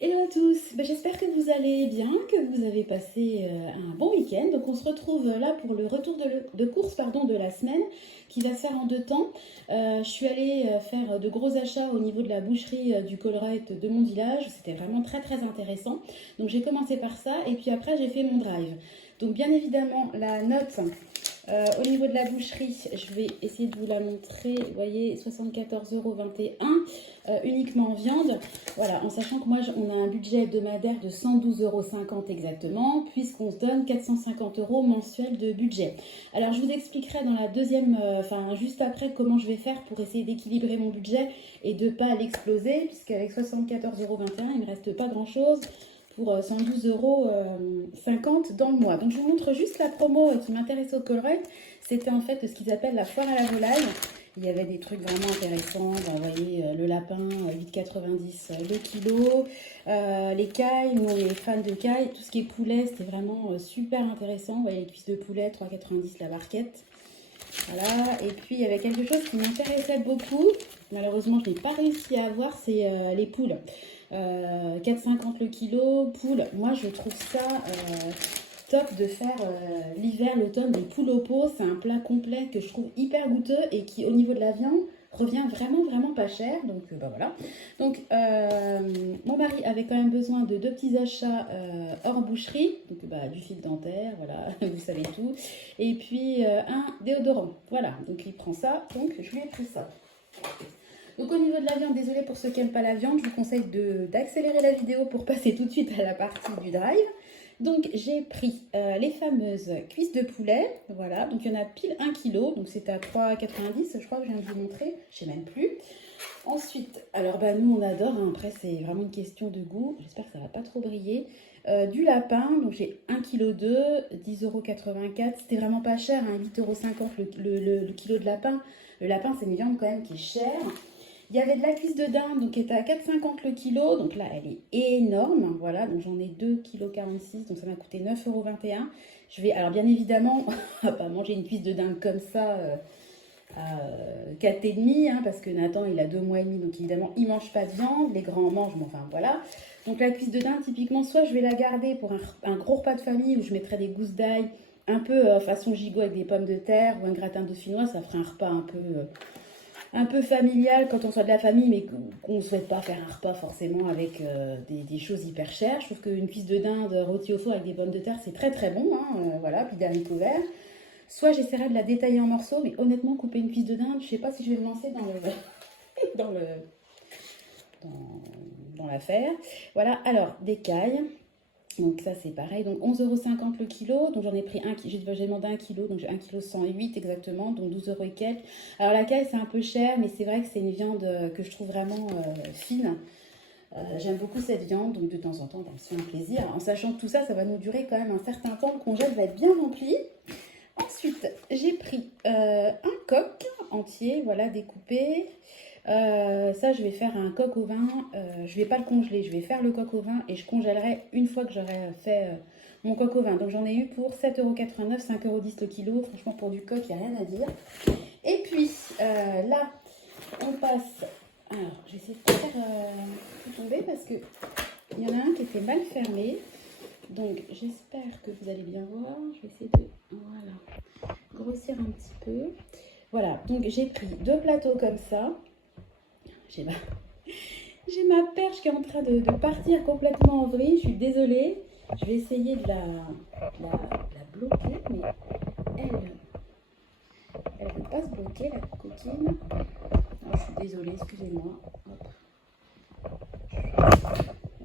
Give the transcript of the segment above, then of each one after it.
Hello à tous, j'espère que vous allez bien, que vous avez passé un bon week-end. Donc on se retrouve là pour le retour de course de la semaine qui va se faire en deux temps. Je suis allée faire de gros achats au niveau de la boucherie du Colruyt de mon village. C'était vraiment très très intéressant. Donc j'ai commencé par ça et puis après j'ai fait mon drive. Donc bien évidemment la note au niveau de la boucherie, je vais essayer de vous la montrer. Vous voyez, 74,21 € uniquement en viande. Voilà, en sachant que moi, on a un budget hebdomadaire de 112,50 € exactement, puisqu'on se donne 450 € mensuels de budget. Alors, je vous expliquerai dans la deuxième, juste après, comment je vais faire pour essayer d'équilibrer mon budget et de ne pas l'exploser, puisqu'avec 74,21 € il ne me reste pas grand-chose pour 112,50 € dans le mois. Donc je vous montre juste la promo qui m'intéressait au Colruyt. C'était en fait ce qu'ils appellent la foire à la volaille. Il y avait des trucs vraiment intéressants. Vous voyez, le lapin, 8,90 € le kilo. Les cailles, nous on est fans de cailles. Tout ce qui est poulet, c'était vraiment super intéressant. Vous voyez, les cuisses de poulet, 3,90 € la barquette. Voilà, et puis il y avait quelque chose qui m'intéressait beaucoup. Malheureusement, je n'ai pas réussi à avoir, c'est les poules. 4,50 € le kilo, poules. Moi, je trouve ça top de faire l'hiver, l'automne, des poules au pot. C'est un plat complet que je trouve hyper goûteux et qui, au niveau de la viande, revient vraiment, vraiment pas cher. Donc, voilà. Donc, mon mari avait quand même besoin de deux petits achats hors boucherie. Donc, du fil dentaire, voilà, vous savez tout. Et puis, un déodorant. Voilà, donc il prend ça. Donc, je lui ai pris ça. Donc au niveau de la viande, désolé pour ceux qui n'aiment pas la viande, je vous conseille d'accélérer la vidéo pour passer tout de suite à la partie du drive. Donc j'ai pris les fameuses cuisses de poulet, voilà, donc il y en a pile 1 kg, donc c'est à 3,90 €, je crois que je viens de vous montrer, je sais même plus. Ensuite, alors nous on adore, hein, après c'est vraiment une question de goût, j'espère que ça va pas trop briller. Du lapin, donc j'ai 1,2 kg, 10,84 €, c'était vraiment pas cher, hein, 8,50 € le kilo de lapin. Le lapin c'est une viande quand même qui est chère. Il y avait de la cuisse de dinde donc qui était à 4,50 € le kilo. Donc là, elle est énorme. Voilà, donc j'en ai 2,46 kg. Donc ça m'a coûté 9,21 €. Je vais, alors bien évidemment, on va pas manger une cuisse de dinde comme ça à 4,5 €, hein, parce que Nathan, il a 2 mois et demi. Donc évidemment, il mange pas de viande. Les grands mangent, mais enfin voilà. Donc la cuisse de dinde, typiquement, soit je vais la garder pour un gros repas de famille où je mettrai des gousses d'ail un peu façon gigot avec des pommes de terre ou un gratin de dauphinoise. Ça ferait un repas un peu familial quand on soit de la famille, mais qu'on ne souhaite pas faire un repas forcément avec des choses hyper chères. Je trouve qu'une cuisse de dinde rôtie au four avec des pommes de terre, c'est très très bon, hein, voilà, puis des haricots verts. Soit j'essaierai de la détailler en morceaux, mais honnêtement, couper une cuisse de dinde, je ne sais pas si je vais me lancer dans le, dans l'affaire. Voilà, alors, des cailles. Donc ça c'est pareil, donc 11,50 € le kilo, donc j'en ai pris j'ai demandé 1 kilo, donc j'ai 1,108 kg exactement, donc 12 € et quelques. Alors la caille c'est un peu cher, mais c'est vrai que c'est une viande que je trouve vraiment fine. J'aime beaucoup cette viande, donc de temps en temps on se fait un plaisir, en sachant que tout ça, ça va nous durer quand même un certain temps, le congèle va être bien rempli. Ensuite, j'ai pris un coq entier, voilà, découpé. Ça, je vais faire un coq au vin. Je vais pas le congeler, je vais faire le coq au vin et je congèlerai une fois que j'aurai fait mon coq au vin. Donc j'en ai eu pour 7,89 €, 5,10 € le kilo. Franchement, pour du coq, il n'y a rien à dire. Et puis là, on passe. Alors, j'essaie de faire tout tomber parce que il y en a un qui était mal fermé. Donc j'espère que vous allez bien voir. Je vais essayer de voilà, grossir un petit peu. Voilà, donc j'ai pris deux plateaux comme ça. J'ai ma perche qui est en train de partir complètement en vrille. Je suis désolée. Je vais essayer de la bloquer, mais elle ne veut pas se bloquer, la coquine. Oh, je suis désolée, excusez-moi. Hop.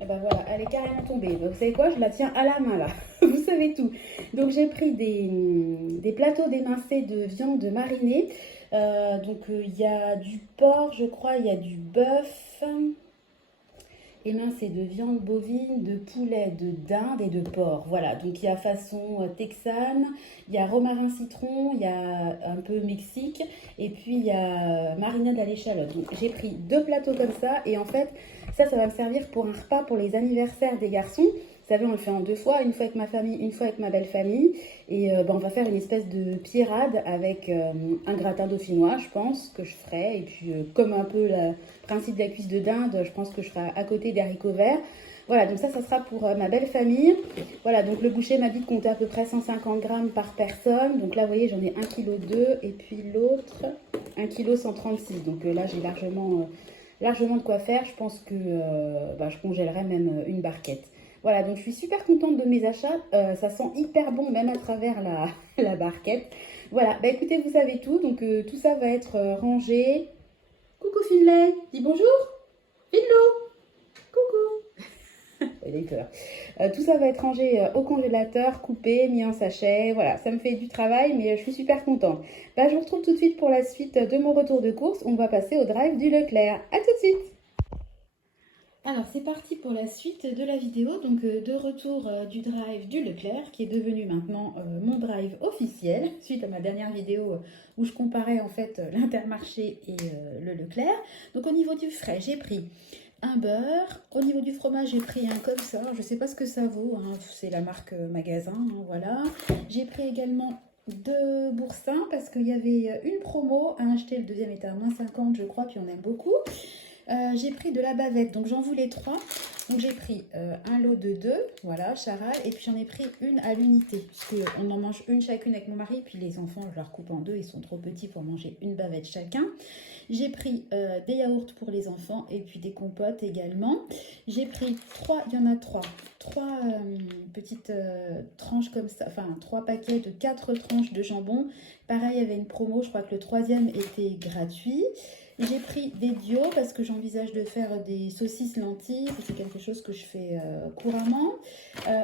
Et ben voilà, elle est carrément tombée. Donc, vous savez quoi, je la tiens à la main là. Vous savez tout. Donc j'ai pris des plateaux d'émincés de viande marinée. Il y a du porc, je crois, il y a du bœuf. Émincé de viande bovine, de poulet, de dinde et de porc. Voilà, donc il y a façon texane, il y a romarin citron, il y a un peu Mexique, et puis il y a marinade à l'échalote. Donc j'ai pris deux plateaux comme ça, et en fait, ça va me servir pour un repas pour les anniversaires des garçons. savez, on le fait en 2 fois, une fois avec ma famille, une fois avec ma belle famille. Et on va faire une espèce de pierrade avec un gratin dauphinois, je pense, que je ferai. Et puis, comme un peu le principe de la cuisse de dinde, je pense que je ferai à côté des haricots verts. Voilà, donc ça sera pour ma belle famille. Voilà, donc le boucher m'a dit de compter à peu près 150 grammes par personne. Donc là, vous voyez, j'en ai 1,2 kg et puis l'autre, 1,136 kg. Donc là, j'ai largement de quoi faire. Je pense que je congèlerai même une barquette. Voilà, donc je suis super contente de mes achats. Ça sent hyper bon, même à travers la barquette. Voilà, bah écoutez, vous savez tout. Donc tout ça va être rangé. Coucou Finlay, dis bonjour. Finlo, coucou. Il est peur. Tout ça va être rangé au congélateur, coupé, mis en sachet. Voilà, ça me fait du travail, mais je suis super contente. Bah, je vous retrouve tout de suite pour la suite de mon retour de course. On va passer au drive du Leclerc. À tout de suite. Alors, c'est parti pour la suite de la vidéo. Donc, de retour du drive du Leclerc, qui est devenu maintenant mon drive officiel, suite à ma dernière vidéo où je comparais en fait l'Intermarché et le Leclerc. Donc, au niveau du frais, j'ai pris un beurre. Au niveau du fromage, j'ai pris un comme ça. Je ne sais pas ce que ça vaut, hein. C'est la marque magasin, hein, voilà. J'ai pris également 2 boursins parce qu'il y avait une promo à acheter. Le deuxième était à -50, je crois, puis on aime beaucoup. J'ai pris de la bavette, donc j'en voulais 3. Donc j'ai pris un lot de 2, voilà, charal, et puis j'en ai pris une à l'unité, puisqu'on en mange une chacune avec mon mari, puis les enfants, je leur coupe en 2, ils sont trop petits pour manger une bavette chacun. J'ai pris des yaourts pour les enfants, et puis des compotes également. J'ai pris 3, il y en a 3 petites tranches comme ça, enfin 3 paquets de 4 tranches de jambon. Pareil, il y avait une promo, je crois que le 3e était gratuit. J'ai pris des duos parce que j'envisage de faire des saucisses lentilles. C'est quelque chose que je fais couramment.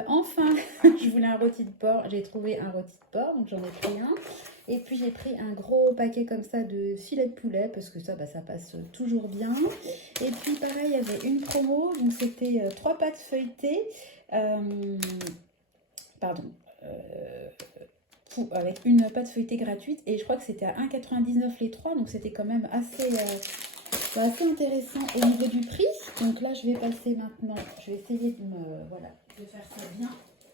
Enfin, je voulais un rôti de porc. J'ai trouvé un rôti de porc, donc j'en ai pris un. Et puis j'ai pris un gros paquet comme ça de filets de poulet parce que ça, ça passe toujours bien. Et puis pareil, il y avait une promo. Donc c'était 3 pâtes feuilletées. Avec une pâte feuilletée gratuite, et je crois que c'était à 1,99 les 3, donc c'était quand même assez intéressant au niveau du prix. Donc là, je vais passer maintenant, je vais essayer de faire ça bien.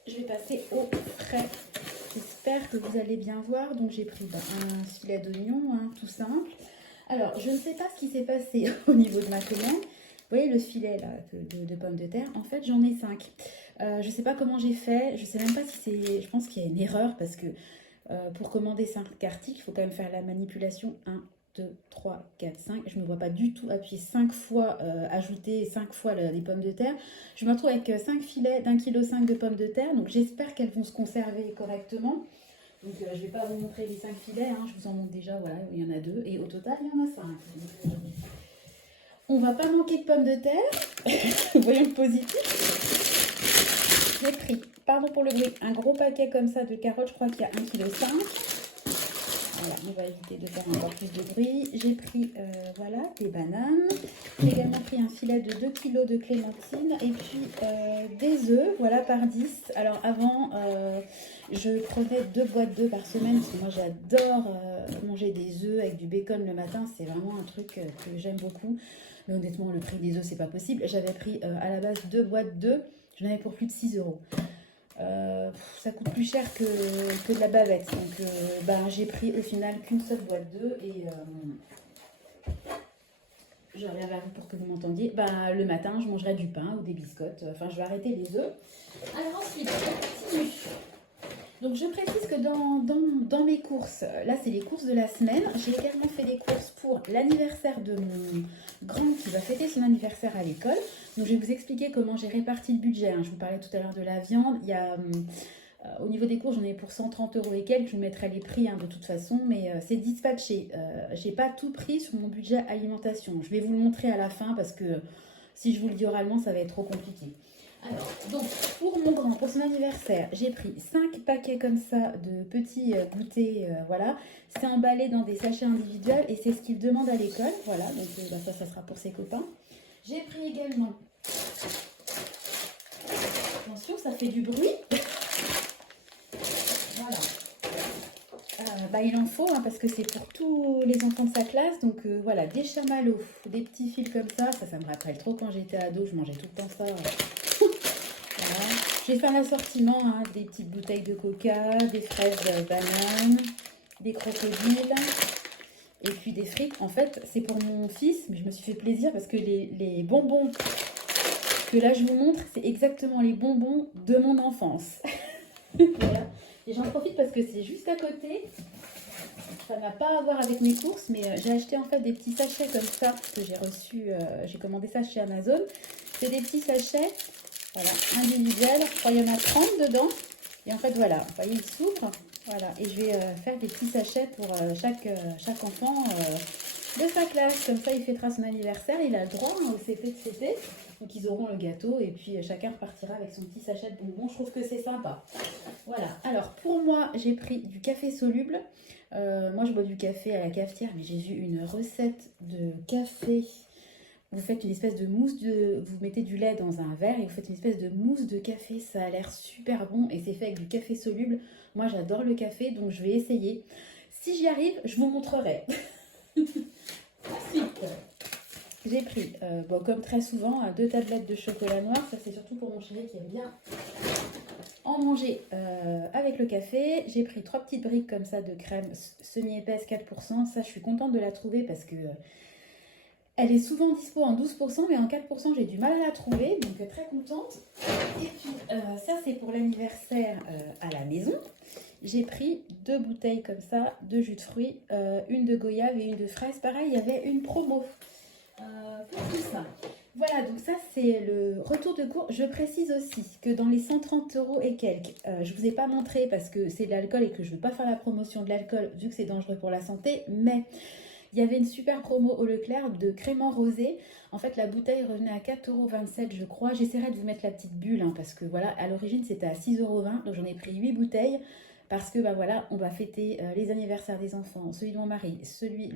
Je vais passer au frais. J'espère que vous allez bien voir. Donc j'ai pris un filet d'oignon, hein, tout simple. Alors, je ne sais pas ce qui s'est passé au niveau de ma commande. Vous voyez le filet là de pommes de terre, en fait j'en ai 5. Je ne sais pas comment j'ai fait, je ne sais même pas si c'est... Je pense qu'il y a une erreur parce que pour commander 5 articles, il faut quand même faire la manipulation 1, 2, 3, 4, 5. Je ne me vois pas du tout appuyer 5 fois, ajouter 5 fois les pommes de terre. Je me retrouve avec 5 filets d'1,5 kg de pommes de terre, donc j'espère qu'elles vont se conserver correctement. Donc je ne vais pas vous montrer les 5 filets, hein, je vous en montre déjà, voilà, il y en a 2 et au total il y en a 5. Donc, on va pas manquer de pommes de terre. Voyons le positif. J'ai pris, pardon pour le bruit, un gros paquet comme ça de carottes. Je crois qu'il y a 1,5 kg. Voilà, on va éviter de faire encore plus de bruit. J'ai pris voilà, des bananes. J'ai également pris un filet de 2 kg de clémentine. Et puis des œufs, voilà, par 10. Alors avant, je prenais 2 boîtes d'œufs par semaine. Parce que moi, j'adore manger des œufs avec du bacon le matin. C'est vraiment un truc que j'aime beaucoup. Mais honnêtement, le prix des œufs, c'est pas possible. J'avais pris à la base 2 boîtes d'œufs. J'en avais pour plus de 6 €. Ça coûte plus cher que de la bavette. Donc j'ai pris au final qu'une seule boîte d'œufs. Et je reviens vers vous pour que vous m'entendiez. Le matin, je mangerai du pain ou des biscottes. Enfin, je vais arrêter les œufs. Alors ensuite, on continue. Donc je précise que dans mes courses, là c'est les courses de la semaine, j'ai également fait des courses pour l'anniversaire de mon grand qui va fêter son anniversaire à l'école. Donc je vais vous expliquer comment j'ai réparti le budget, hein. Je vous parlais tout à l'heure de la viande. Il y a, au niveau des courses, j'en ai pour 130 € et quelques. Je vous mettrai les prix, hein, de toute façon, mais c'est dispatché. J'ai pas tout pris sur mon budget alimentation. Je vais vous le montrer à la fin parce que si je vous le dis oralement, ça va être trop compliqué. Alors, donc, pour mon grand, pour son anniversaire, j'ai pris 5 paquets comme ça de petits goûters, voilà. C'est emballé dans des sachets individuels et c'est ce qu'il demande à l'école, voilà. Donc, ça sera pour ses copains. J'ai pris également, attention, ça fait du bruit. Voilà. Il en faut, hein, parce que c'est pour tous les enfants de sa classe. Donc, voilà, des chamallows, des petits fils comme ça. Ça me rappelle trop quand j'étais ado, je mangeais tout le temps ça. Voilà. J'ai fait un assortiment, hein, des petites bouteilles de coca, des fraises bananes, des crocodiles et puis des frites. En fait, c'est pour mon fils, mais je me suis fait plaisir parce que les bonbons que là je vous montre, c'est exactement les bonbons de mon enfance. Voilà. Et j'en profite parce que c'est juste à côté. Ça n'a pas à voir avec mes courses, mais j'ai acheté en fait des petits sachets comme ça que j'ai reçu, j'ai commandé ça chez Amazon. C'est des petits sachets, voilà, individuels. Je crois qu'il y en a 30 dedans. Et en fait, voilà, vous voyez, il s'ouvre. Voilà, et je vais faire des petits sachets pour chaque enfant de sa classe. Comme ça, il fêtera son anniversaire. Il a le droit, hein, au CP de fêter. Donc, ils auront le gâteau et puis chacun repartira avec son petit sachet de bonbons. Je trouve que c'est sympa. Voilà, alors pour moi, j'ai pris du café soluble. Moi, je bois du café à la cafetière, mais j'ai vu une recette de café. Vous faites une espèce de mousse Vous mettez du lait dans un verre et vous faites une espèce de mousse de café. Ça a l'air super bon et c'est fait avec du café soluble. Moi, j'adore le café, donc je vais essayer. Si j'y arrive, je vous montrerai. Ensuite, j'ai pris, bon, comme très souvent, 2 tablettes de chocolat noir. Ça, c'est surtout pour mon chéri qui aime bien en manger avec le café. J'ai pris 3 petites briques comme ça de crème semi-épaisse 4%. Ça, je suis contente de la trouver parce que elle est souvent dispo en 12%, mais en 4%, j'ai du mal à la trouver. Donc, très contente. Et puis, ça, c'est pour l'anniversaire à la maison. J'ai pris 2 bouteilles comme ça de jus de fruits, une de goyave et une de fraise. Pareil, il y avait une promo pour tout ça. Voilà, donc ça c'est le retour de cours. Je précise aussi que dans les 130 euros et quelques, je ne vous ai pas montré parce que c'est de l'alcool et que je ne veux pas faire la promotion de l'alcool vu que c'est dangereux pour la santé, mais il y avait une super promo au Leclerc de crément rosé. En fait, la bouteille revenait à 4,27 € je crois. J'essaierai de vous mettre la petite bulle, hein, parce que voilà, à l'origine c'était à 6,20 €, donc j'en ai pris 8 bouteilles. Parce que bah voilà, on va fêter les anniversaires des enfants, celui de mon mari,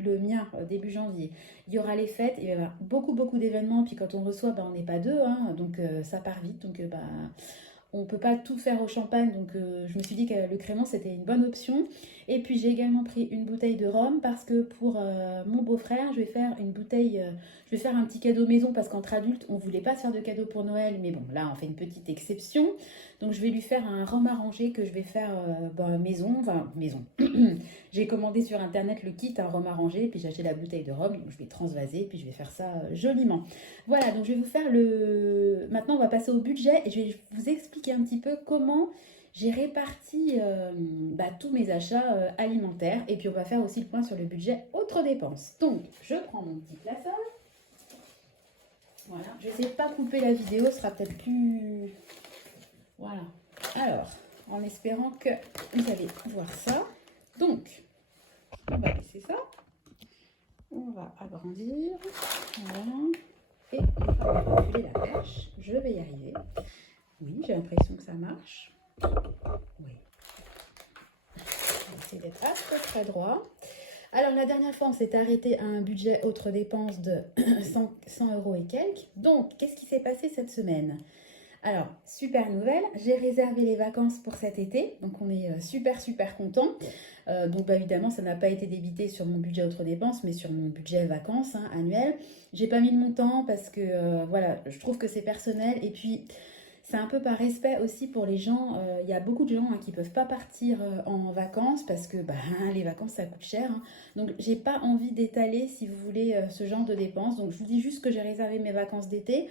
le mien début janvier. Il y aura les fêtes, et il y aura beaucoup d'événements. Puis quand on reçoit, bah, on n'est pas deux, hein, donc ça part vite. Donc bah, on ne peut pas tout faire au champagne, donc je me suis dit que le crément c'était une bonne option. Et puis j'ai également pris une bouteille de rhum parce que pour mon beau-frère, je vais faire une bouteille, je vais faire un petit cadeau maison parce qu'entre adultes, on ne voulait pas se faire de cadeau pour Noël, mais bon, là on fait une petite exception. Donc je vais lui faire un rhum arrangé que je vais faire maison, enfin maison. J'ai commandé sur internet le kit, un rhum arrangé, puis j'ai acheté la bouteille de rhum, donc je vais transvaser, puis je vais faire ça joliment. Voilà, donc je vais vous faire le... Maintenant, on va passer au budget et je vais vous expliquer un petit peu comment j'ai réparti tous mes achats alimentaires. Et puis, on va faire aussi le point sur le budget autres dépenses. Donc, je prends mon petit classeur. Voilà, je vais pas couper la vidéo, ce sera peut-être plus... Voilà. Alors, en espérant que vous allez voir ça. Donc, on va laisser ça. On va agrandir. Voilà. Et on va reculer la perche. Je vais y arriver. Oui, j'ai l'impression que ça marche. Oui. On va essayer d'être à peu près droit. Alors, la dernière fois, on s'est arrêté à un budget autres dépenses de 100 euros et quelques. Donc, qu'est-ce qui s'est passé cette semaine? Alors, super nouvelle, j'ai réservé les vacances pour cet été, donc on est super content. Donc évidemment, ça n'a pas été débité sur mon budget autres dépenses, mais sur mon budget vacances annuel. J'ai pas mis le montant parce que voilà, je trouve que c'est personnel et puis c'est un peu par respect aussi pour les gens. Il y a beaucoup de gens qui peuvent pas partir en vacances parce que les vacances ça coûte cher. Donc j'ai pas envie d'étaler, si vous voulez, ce genre de dépenses. Donc je vous dis juste que j'ai réservé mes vacances d'été.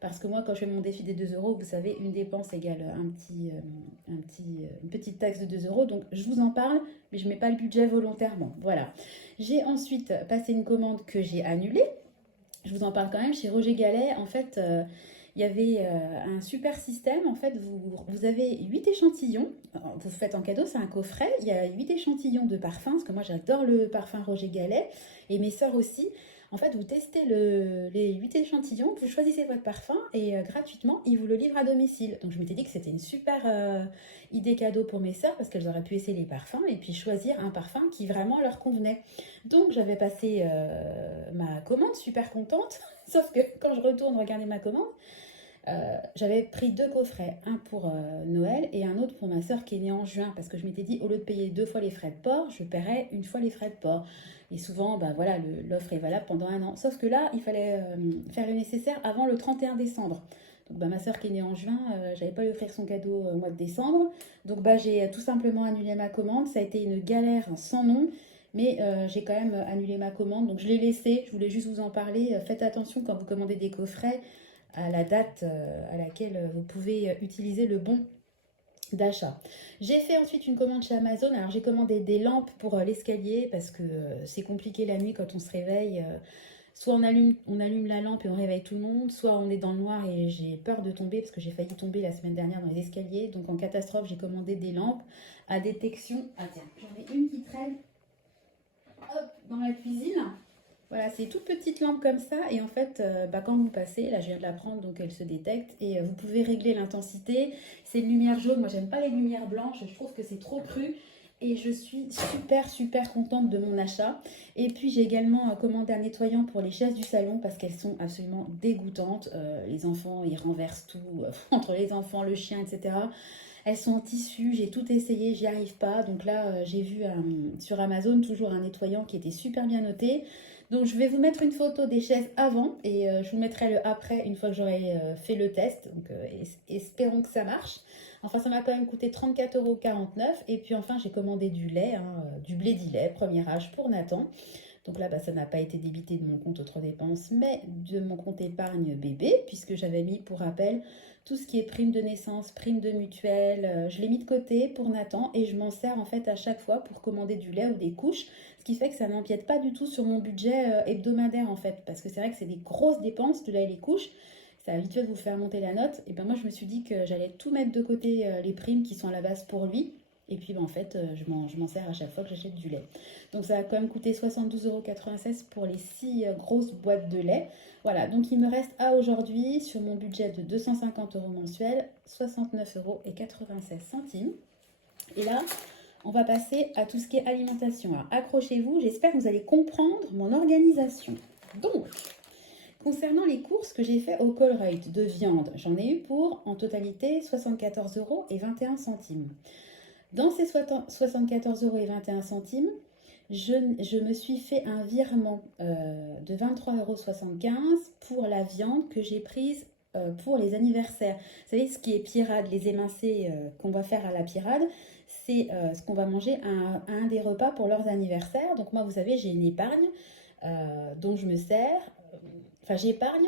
Parce que moi, quand je fais mon défi des 2 euros, vous savez, une dépense égale une petite taxe de 2 euros. Donc, je vous en parle, mais je ne mets pas le budget volontairement. Voilà. J'ai ensuite passé une commande que j'ai annulée. Je vous en parle quand même. Chez Roger Gallet, en fait, il y avait un super système. En fait, vous avez 8 échantillons. Vous faites en cadeau, c'est un coffret. Il y a 8 échantillons de parfums, parce que moi, j'adore le parfum Roger Gallet. Et mes sœurs aussi. En fait, vous testez les 8 échantillons, vous choisissez votre parfum et gratuitement, ils vous le livrent à domicile. Donc, je m'étais dit que c'était une super idée cadeau pour mes sœurs parce qu'elles auraient pu essayer les parfums et puis choisir un parfum qui vraiment leur convenait. Donc, j'avais passé ma commande, super contente. Sauf que quand je retourne regarder ma commande, J'avais pris 2 coffrets, un pour Noël et un autre pour ma soeur qui est née en juin, parce que je m'étais dit, au lieu de payer 2 fois les frais de port, je paierais une fois les frais de port. Et souvent, bah voilà, l'offre est valable pendant un an. Sauf que là, il fallait faire le nécessaire avant le 31 décembre. Donc bah, ma soeur qui est née en juin, j'avais pas eu offrir son cadeau au mois de décembre. Donc bah, j'ai tout simplement annulé ma commande. Ça a été une galère sans nom. Mais j'ai quand même annulé ma commande. Donc je l'ai laissé. Je voulais juste vous en parler. Faites attention quand vous commandez des coffrets à la date à laquelle vous pouvez utiliser le bon d'achat. J'ai fait ensuite une commande chez Amazon. Alors j'ai commandé des lampes pour l'escalier parce que c'est compliqué la nuit quand on se réveille. Soit on allume la lampe et on réveille tout le monde, soit on est dans le noir et j'ai peur de tomber parce que j'ai failli tomber la semaine dernière dans les escaliers. Donc en catastrophe, j'ai commandé des lampes à détection. Ah tiens, j'en ai une qui traîne, hop, dans la cuisine. Voilà, c'est toute petite lampe comme ça et en fait, bah, quand vous passez, là je viens de la prendre donc elle se détecte et vous pouvez régler l'intensité. C'est une lumière jaune, moi j'aime pas les lumières blanches, je trouve que c'est trop cru et je suis super contente de mon achat. Et puis j'ai également commandé un nettoyant pour les chaises du salon parce qu'elles sont absolument dégoûtantes. Les enfants ils renversent tout entre les enfants, le chien, etc. Elles sont en tissu, j'ai tout essayé, j'y arrive pas. Donc là, j'ai vu sur Amazon toujours un nettoyant qui était super bien noté. Donc je vais vous mettre une photo des chaises avant et je vous mettrai le après une fois que j'aurai fait le test. Donc espérons que ça marche. Enfin, ça m'a quand même coûté 34,49 €. Et puis enfin, j'ai commandé du lait, du blé lait, premier âge pour Nathan. Donc là, bah, ça n'a pas été débité de mon compte autres dépenses, mais de mon compte épargne bébé, puisque j'avais mis pour rappel tout ce qui est prime de naissance, prime de mutuelle. Je l'ai mis de côté pour Nathan et je m'en sers en fait à chaque fois pour commander du lait ou des couches, ce qui fait que ça n'empiète pas du tout sur mon budget hebdomadaire en fait, parce que c'est vrai que c'est des grosses dépenses de lait et les couches. Ça a vite fait de vous faire monter la note. Et ben moi, je me suis dit que j'allais tout mettre de côté les primes qui sont à la base pour lui. Et puis, ben, en fait, je m'en sers à chaque fois que j'achète du lait. Donc, ça a quand même coûté 72,96 € pour les 6 grosses boîtes de lait. Voilà, donc il me reste à aujourd'hui, sur mon budget de 250 € mensuel, 69,96 €. Et là, on va passer à tout ce qui est alimentation. Alors, accrochez-vous, j'espère que vous allez comprendre mon organisation. Donc, concernant les courses que j'ai fait au Colruyt de viande, j'en ai eu pour en totalité 74,21 €. Dans ces 74,21 €, je me suis fait un virement de 23,75 € pour la viande que j'ai prise pour les anniversaires. Vous savez, ce qui est pirade, les émincés qu'on va faire à la pirade, c'est ce qu'on va manger à un des repas pour leurs anniversaires. Donc moi, vous savez, j'ai une épargne dont je me sers. Enfin, j'épargne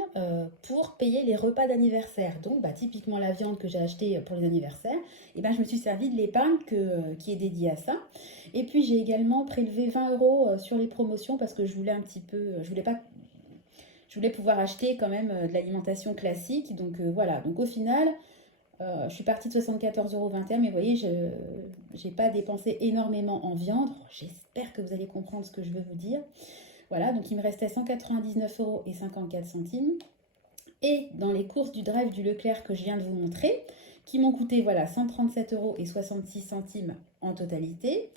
pour payer les repas d'anniversaire. Donc, bah, typiquement la viande que j'ai achetée pour les anniversaires, et ben, je me suis servi de l'épargne qui est dédiée à ça. Et puis, j'ai également prélevé 20 € sur les promotions parce que je voulais un petit peu, je voulais pas, je voulais pouvoir acheter quand même de l'alimentation classique. Donc, voilà. Donc, au final, je suis partie de 74,21 €, mais vous voyez, je n'ai pas dépensé énormément en viande. J'espère que vous allez comprendre ce que je veux vous dire. Voilà, donc il me restait 199,54 €. Et dans les courses du drive du Leclerc que je viens de vous montrer, qui m'ont coûté voilà, 137,66 € en totalité.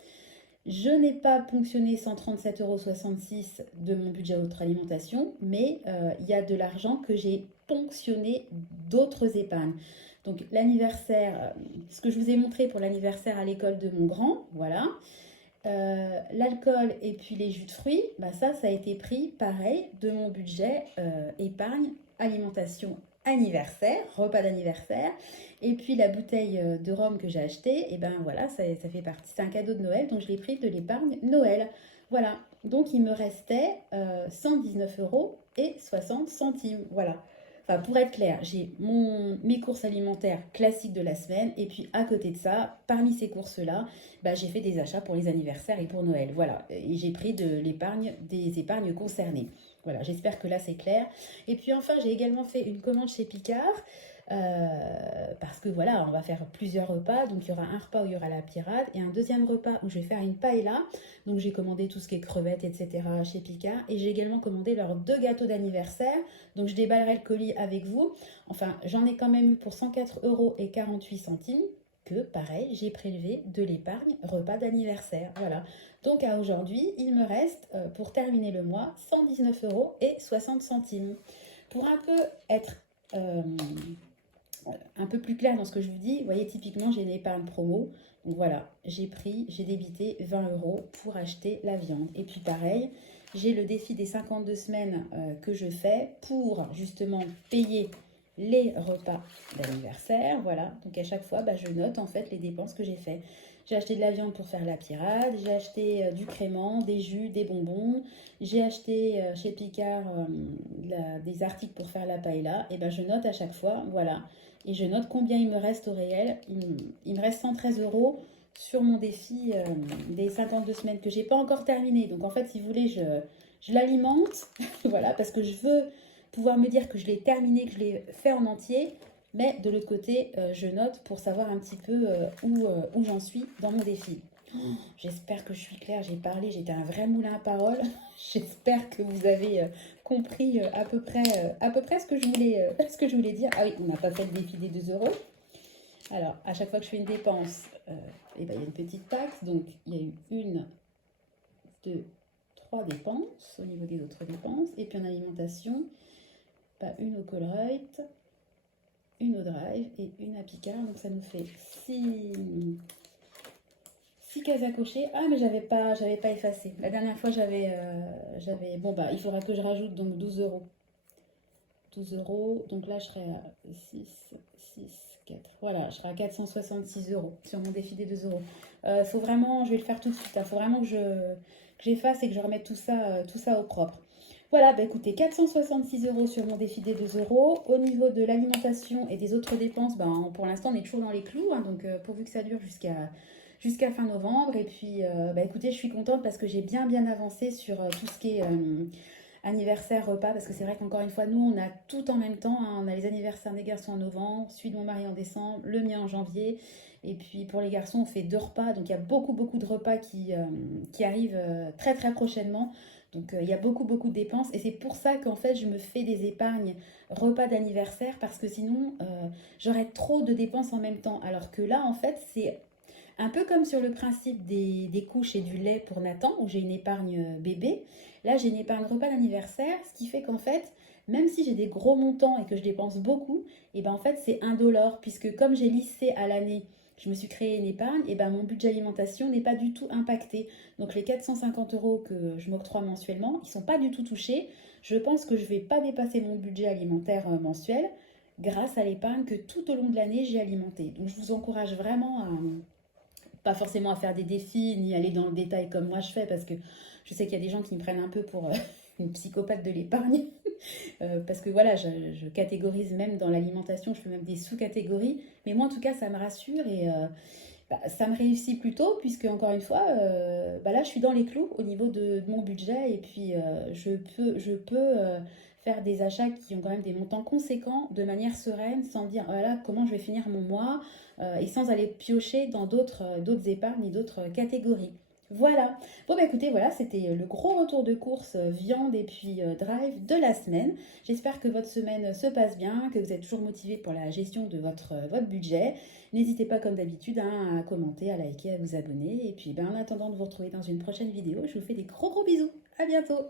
Je n'ai pas ponctionné 137,66 € de mon budget autre alimentation, mais il y a de l'argent que j'ai ponctionné d'autres épargnes. Donc l'anniversaire, ce que je vous ai montré pour l'anniversaire à l'école de mon grand, voilà. L'alcool et puis les jus de fruits, bah ça a été pris pareil de mon budget épargne, alimentation, anniversaire, repas d'anniversaire. Et puis la bouteille de rhum que j'ai achetée, et ben voilà, ça fait partie, c'est un cadeau de Noël, donc je l'ai pris de l'épargne Noël. Voilà, donc il me restait 119,60 €. Voilà. Enfin, pour être clair, j'ai mes courses alimentaires classiques de la semaine. Et puis à côté de ça, parmi ces courses-là, bah, j'ai fait des achats pour les anniversaires et pour Noël. Voilà. Et j'ai pris de l'épargne, des épargnes concernées. Voilà, j'espère que là c'est clair. Et puis enfin, j'ai également fait une commande chez Picard. Parce que voilà, on va faire plusieurs repas. Donc il y aura un repas où il y aura la pirade et un deuxième repas où je vais faire une paella. Donc j'ai commandé tout ce qui est crevettes, etc. chez Picard. Et j'ai également commandé leurs 2 gâteaux d'anniversaire. Donc je déballerai le colis avec vous. Enfin, j'en ai quand même eu pour 104,48 € que, pareil, j'ai prélevé de l'épargne repas d'anniversaire. Voilà. Donc à aujourd'hui, il me reste, pour terminer le mois, 119,60 €. Pour un peu être un peu plus claire dans ce que je vous dis, vous voyez, typiquement, j'ai une épargne promo. Donc voilà, j'ai débité 20 euros pour acheter la viande. Et puis pareil, j'ai le défi des 52 semaines que je fais pour justement payer les repas d'anniversaire. Voilà, donc à chaque fois, bah, je note en fait les dépenses que j'ai fait. J'ai acheté de la viande pour faire la pirade, j'ai acheté du crément, des jus, des bonbons, j'ai acheté chez Picard des articles pour faire la paella. Et ben je note à chaque fois, voilà. Et je note combien il me reste au réel. Il me reste 113 euros sur mon défi des 52 semaines que j'ai pas encore terminé. Donc en fait, si vous voulez, je l'alimente, voilà, parce que je veux pouvoir me dire que je l'ai terminé, que je l'ai fait en entier. Mais de l'autre côté, je note pour savoir un petit peu où j'en suis dans mon défi. J'espère que je suis claire, j'ai parlé, j'étais un vrai moulin à parole. J'espère que vous avez compris à peu près ce que je voulais dire. Ah oui, on n'a pas fait le défi des 2 euros. Alors, à chaque fois que je fais une dépense, et ben, il y a une petite taxe. Donc, il y a eu 1, 2, 3 dépenses au niveau des autres dépenses. Et puis en alimentation, bah, une au Colruyt, une au Drive et une à Picard. Donc, ça nous fait 6 cases à cocher. Ah, mais j'avais pas effacé. La dernière fois, bon, bah, il faudra que je rajoute donc 12 euros. 12 euros. Donc là, je serai à 6, 4. Voilà, je serai à 466 euros sur mon défi des 2 euros. Faut vraiment, je vais le faire tout de suite. Il faut vraiment que j'efface et que je remette tout ça au propre. Voilà, bah écoutez, 466 euros sur mon défi des 2 euros. Au niveau de l'alimentation et des autres dépenses, ben, pour l'instant, on est toujours dans les clous. Hein, donc, pourvu que ça dure jusqu'à fin novembre. Et puis, bah écoutez, je suis contente parce que j'ai bien avancé sur tout ce qui est anniversaire, repas. Parce que c'est vrai qu'encore une fois, nous, on a tout en même temps. Hein, on a les anniversaires des garçons en novembre, celui de mon mari en décembre, le mien en janvier. Et puis pour les garçons, on fait 2 repas. Donc il y a beaucoup de repas qui arrivent très prochainement. Donc il y a beaucoup de dépenses. Et c'est pour ça qu'en fait, je me fais des épargnes repas d'anniversaire. Parce que sinon, j'aurais trop de dépenses en même temps. Alors que là, en fait, c'est un peu comme sur le principe des couches et du lait pour Nathan, où j'ai une épargne bébé. Là, j'ai une épargne repas d'anniversaire, ce qui fait qu'en fait, même si j'ai des gros montants et que je dépense beaucoup, et ben en fait, c'est indolore, puisque comme j'ai lissé à l'année, je me suis créé une épargne, et ben mon budget alimentation n'est pas du tout impacté. Donc les 450 euros que je m'octroie mensuellement, ils ne sont pas du tout touchés. Je pense que je ne vais pas dépasser mon budget alimentaire mensuel grâce à l'épargne que tout au long de l'année j'ai alimentée. Donc je vous encourage vraiment à pas forcément à faire des défis ni aller dans le détail comme moi je fais parce que je sais qu'il y a des gens qui me prennent un peu pour une psychopathe de l'épargne parce que voilà, je catégorise même dans l'alimentation, je fais même des sous-catégories, mais moi en tout cas ça me rassure et bah, ça me réussit plutôt puisque encore une fois bah là je suis dans les clous au niveau de mon budget et puis je peux faire des achats qui ont quand même des montants conséquents de manière sereine sans me dire voilà comment je vais finir mon mois et sans aller piocher dans d'autres épargnes et d'autres catégories. Voilà. Bon bah écoutez, voilà, c'était le gros retour de course viande et puis drive de la semaine. J'espère que votre semaine se passe bien, que vous êtes toujours motivé pour la gestion de votre budget. N'hésitez pas comme d'habitude hein, à commenter, à liker, à vous abonner. Et puis ben, en attendant de vous retrouver dans une prochaine vidéo, je vous fais des gros bisous. À bientôt.